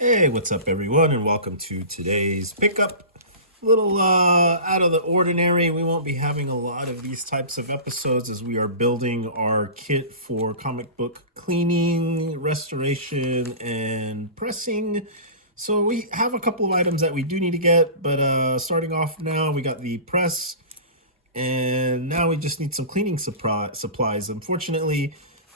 Hey, what's up everyone, and welcome to today's pickup. A little out of the ordinary. We won't be having a lot of these types of episodes as we are building our kit for comic book cleaning, restoration, and pressing. So we have a couple of items that we do need to get, but starting off now, we got the press, and now we just need some cleaning supplies. Unfortunately,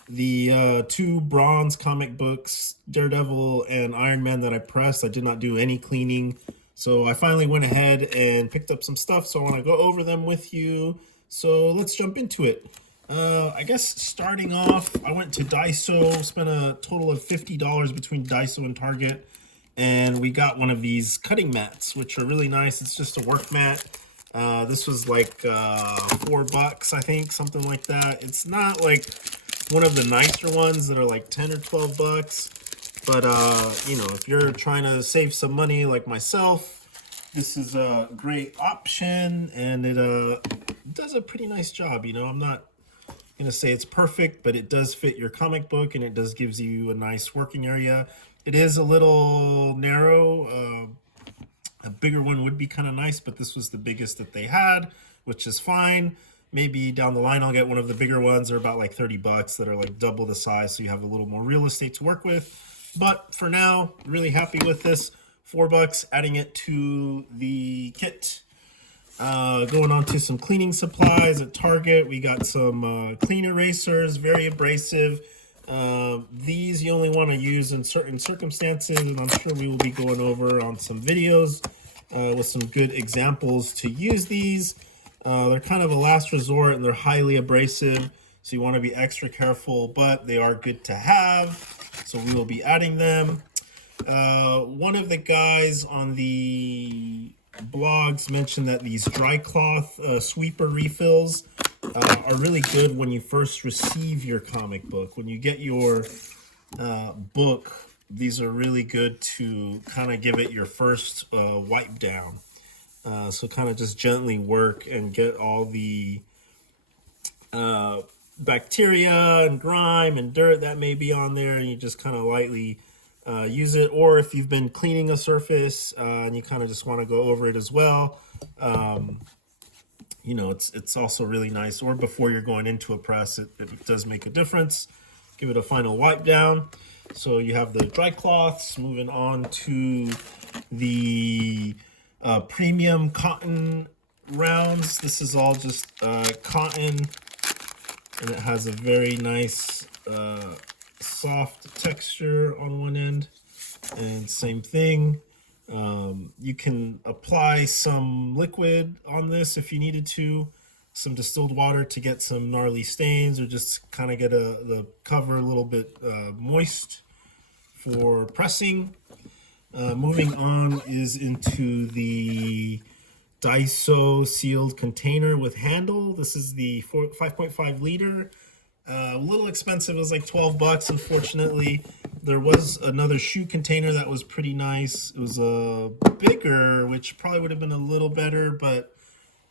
the two bronze comic books, Daredevil and Iron Man, that I pressed, I did not do any cleaning. So I finally went ahead and picked up some stuff. So I want to go over them with you. So let's jump into it. I guess starting off, I went to Daiso, spent a total of $50 between Daiso and Target. And we got one of these cutting mats, which are really nice. It's just a work mat. This was like $4, I think, something like that. It's not like one of the nicer ones that are like 10 or 12 bucks. But, you know, if you're trying to save some money like myself, this is a great option, and it does a pretty nice job. You know, I'm not going to say it's perfect, but it does fit your comic book, and it does gives you a nice working area. It is a little narrow. A bigger one would be kind of nice, but this was the biggest that they had, which is fine. Maybe down the line I'll get one of the bigger ones. They're about like 30 bucks that are like double the size, so you have a little more real estate to work with. But for now, really happy with this. $4, adding it to the kit. Going on to some cleaning supplies at Target. We got some clean erasers, very abrasive. These you only want to use in certain circumstances, and I'm sure we will be going over on some videos with some good examples to use these. They're kind of a last resort, and they're highly abrasive, so you want to be extra careful, but they are good to have, so we will be adding them. One of the guys on the blogs mentioned that these dry cloth sweeper refills are really good when you first receive your comic book. When you get your book, these are really good to kind of give it your first wipe down. So kind of just gently work and get all the bacteria and grime and dirt that may be on there, and you just kind of lightly use it. Or if you've been cleaning a surface and you kind of just want to go over it as well, you know, it's also really nice. Or before you're going into a press, it does make a difference. Give it a final wipe down. So you have the dry cloths. Moving on to the premium cotton rounds. This is all just cotton, and it has a very nice soft texture on one end, and same thing. You can apply some liquid on this if you needed to, some distilled water to get some gnarly stains, or just kind of get the cover a little bit moist for pressing. Moving on is into the Daiso sealed container with handle. This is the 5.5 liter. A little expensive. It was like 12 bucks, unfortunately. There was another shoe container that was pretty nice. It was bigger, which probably would have been a little better, but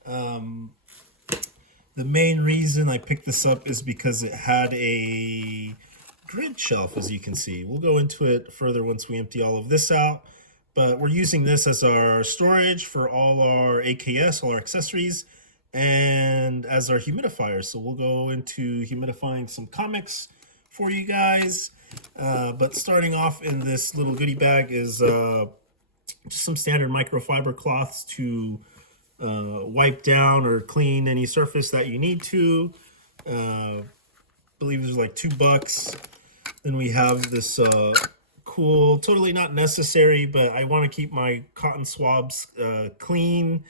the main reason I picked this up is because it had a grid shelf, as you can see. We'll go into it further once we empty all of this out, but we're using this as our storage for all our AKS, all our accessories, and as our humidifier. So we'll go into humidifying some comics for you guys. But starting off in this little goodie bag is just some standard microfiber cloths to wipe down or clean any surface that you need to. I believe there's like $2. Then we have this cool, totally not necessary, but I want to keep my cotton swabs clean,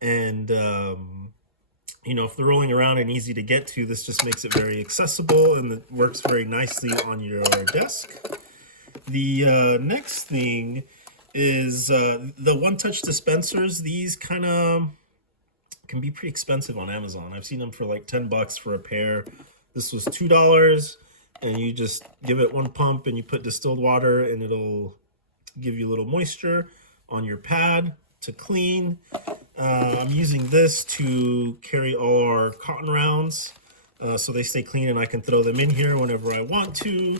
and you know, if they're rolling around and easy to get to, this just makes it very accessible, and it works very nicely on your desk. The next thing is the one-touch dispensers. These kind of can be pretty expensive on Amazon. I've seen them for like 10 bucks for a pair. This was $2, and you just give it one pump and you put distilled water, and it'll give you a little moisture on your pad to clean. I'm using this to carry all our cotton rounds so they stay clean, and I can throw them in here whenever I want to.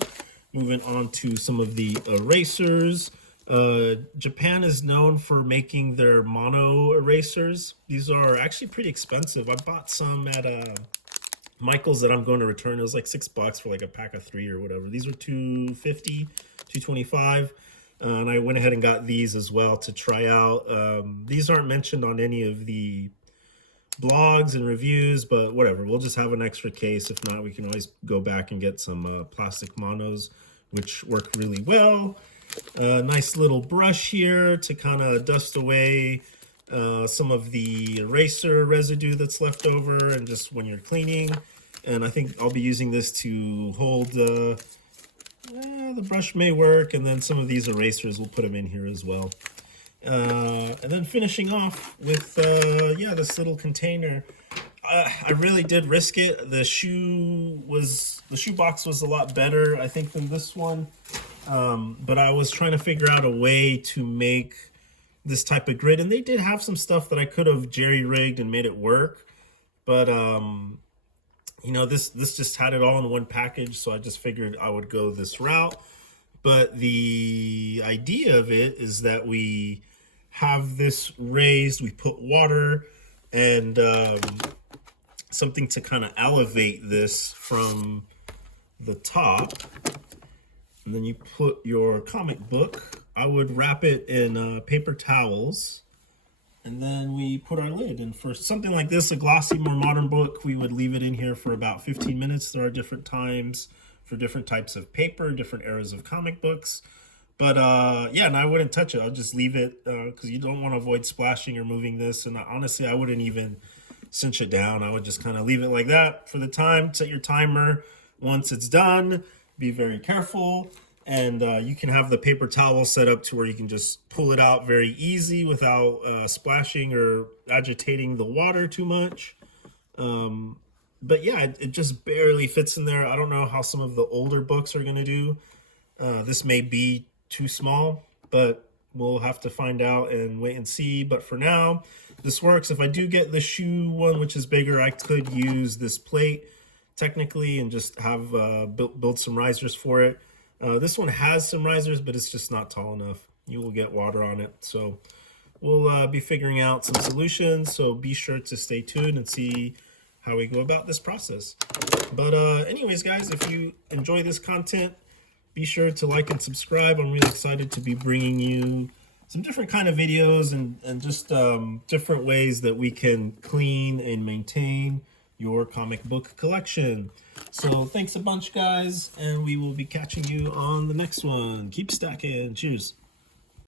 Moving on to some of the erasers. Japan is known for making their mono erasers. These are actually pretty expensive. I bought some at Michael's that I'm going to return. It was like $6 for like a pack of 3 or whatever. These were 250, 225. And I went ahead and got these as well to try out. These aren't mentioned on any of the blogs and reviews, but whatever. We'll just have an extra case. If not, we can always go back and get some plastic monos, which work really well. Nice little brush here to kind of dust away some of the eraser residue that's left over and just when you're cleaning. And I think I'll be using this to hold the brush may work, and then some of these erasers, we'll put them in here as well. And then finishing off with this little container. I really did risk it. The shoe box was a lot better, I think, than this one. But I was trying to figure out a way to make this type of grid, and they did have some stuff that I could have jerry-rigged and made it work. But you know, this just had it all in one package, so I just figured I would go this route. But the idea of it is that we have this raised, we put water and something to kind of elevate this from the top. And then you put your comic book. I would wrap it in paper towels. And then we put our lid in. For something like this, a glossy, more modern book, we would leave it in here for about 15 minutes. There are different times for different types of paper, different eras of comic books. But yeah, and I wouldn't touch it. I'll just leave it because you don't want to avoid splashing or moving this. And honestly, I wouldn't even cinch it down. I would just kind of leave it like that for the time. Set your timer. Once it's done, be very careful. And you can have the paper towel set up to where you can just pull it out very easy without splashing or agitating the water too much. But yeah, it just barely fits in there. I don't know how some of the older books are going to do. This may be too small, but we'll have to find out and wait and see. But for now, this works. If I do get the shoe one, which is bigger, I could use this plate technically and just have build some risers for it. This one has some risers, but it's just not tall enough. You will get water on it. So we'll be figuring out some solutions. So be sure to stay tuned and see how we go about this process. But anyways, guys, if you enjoy this content, be sure to like and subscribe. I'm really excited to be bringing you some different kind of videos and just different ways that we can clean and maintain your comic book collection. So thanks a bunch, guys, and we will be catching you on the next one. Keep stacking. Cheers.